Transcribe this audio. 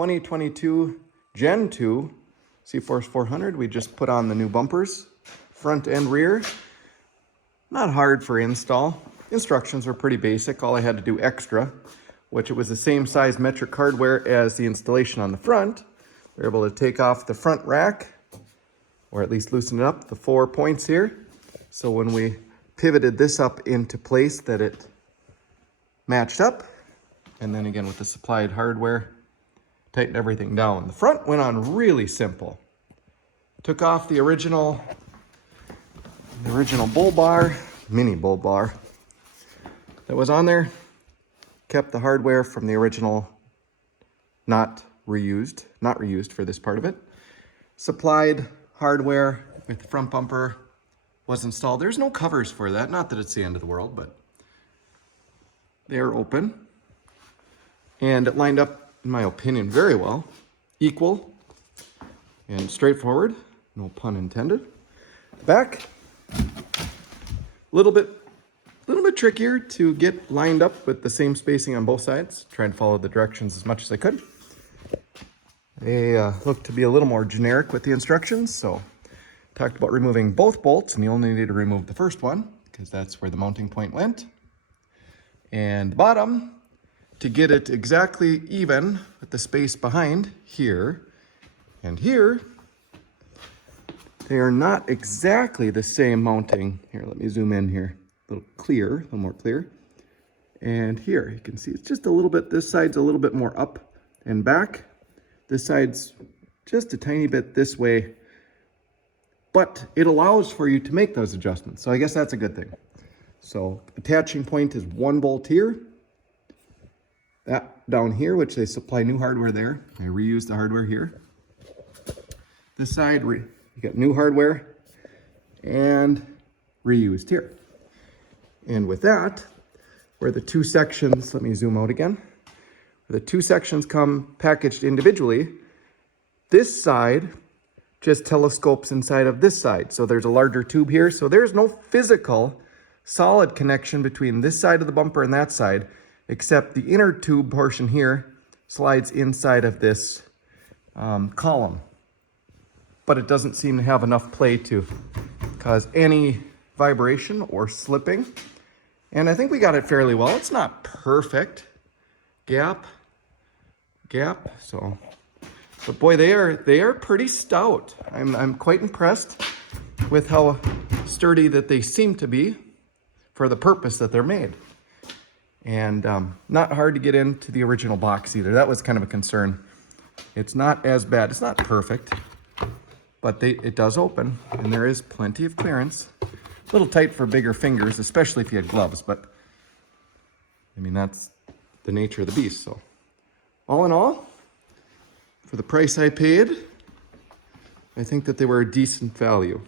2022 Gen 2 cforce 400. We just put on the new bumpers, front and rear. Not hard for install. Instructions were pretty basic. All I had to do extra, which it was the same size metric hardware as the installation on the front. We're able to take off the front rack, or at least loosen it up, the 4 points here. So when we pivoted this up into place, that it matched up. And then again with the supplied hardware, tightened everything down. The front went on really simple. Took off the original bull bar, mini bull bar that was on there. Kept the hardware from the original, not reused for this part of it. Supplied hardware with the front bumper was installed. There's no covers for that. Not that it's the end of the world, but they're open. And it lined up, in my opinion, very well. Equal and straightforward. No pun intended. Back, a little bit trickier to get lined up with the same spacing on both sides. Trying to follow the directions as much as I could. They look to be a little more generic with the instructions, so talked about removing both bolts, and you only need to remove the first one because that's where the mounting point went. And the bottom, to get it exactly even with the space behind here and here, they are not exactly the same mounting. Here, let me zoom in here. A little more clear. And here, you can see it's just a little bit, this side's a little bit more up and back. This side's just a tiny bit this way, but it allows for you to make those adjustments. So I guess that's a good thing. So attaching point is 1 bolt here. That down here, which they supply new hardware there. I reuse the hardware here. This side, you got new hardware and reused here. And with that, where the 2 sections, let me zoom out again. Where the 2 sections come packaged individually, this side just telescopes inside of this side. So there's a larger tube here. So there's no physical solid connection between this side of the bumper and that side, except the inner tube portion here slides inside of this column. But it doesn't seem to have enough play to cause any vibration or slipping. And I think we got it fairly well. It's not perfect. Gap. So, but boy, they are pretty stout. I'm quite impressed with how sturdy that they seem to be for the purpose that they're made. And not hard to get into the original box either. That was kind of a concern. It's not as bad. It's not perfect, but it does open, and there is plenty of clearance. A little tight for bigger fingers, especially if you had gloves, but I mean, that's the nature of the beast. So all in all, for the price I paid, I think that they were a decent value.